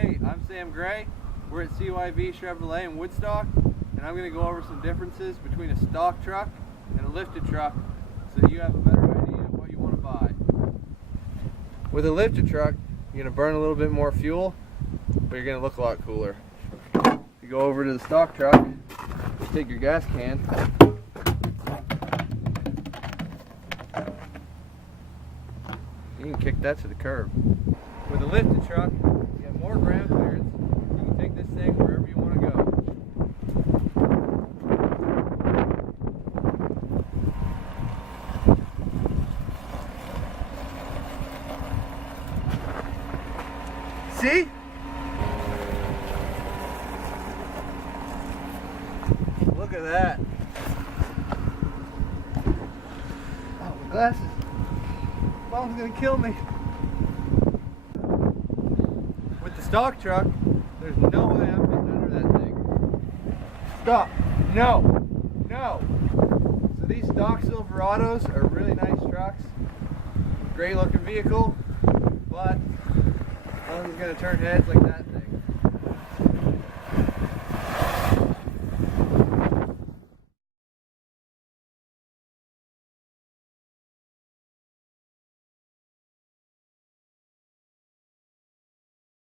Hey, I'm Sam Gray. We're at CYV Chevrolet in Woodstock, and I'm going to go over some differences between a stock truck and a lifted truck so that you have a better idea of what you want to buy. With a lifted truck, you're going to burn a little bit more fuel, but you're going to look a lot cooler. You go over to the stock truck, you take your gas can, you can kick that to the curb. With a lifted truck, you have more ground clearance. You can take this thing wherever you want to go. See? Look at that. Oh, my glasses. Mom's gonna kill me. With the stock truck, there's no way I'm getting under that thing. Stop. No. No. So these stock Silverados are really nice trucks. Great looking vehicle, but nothing's gonna turn heads like that thing.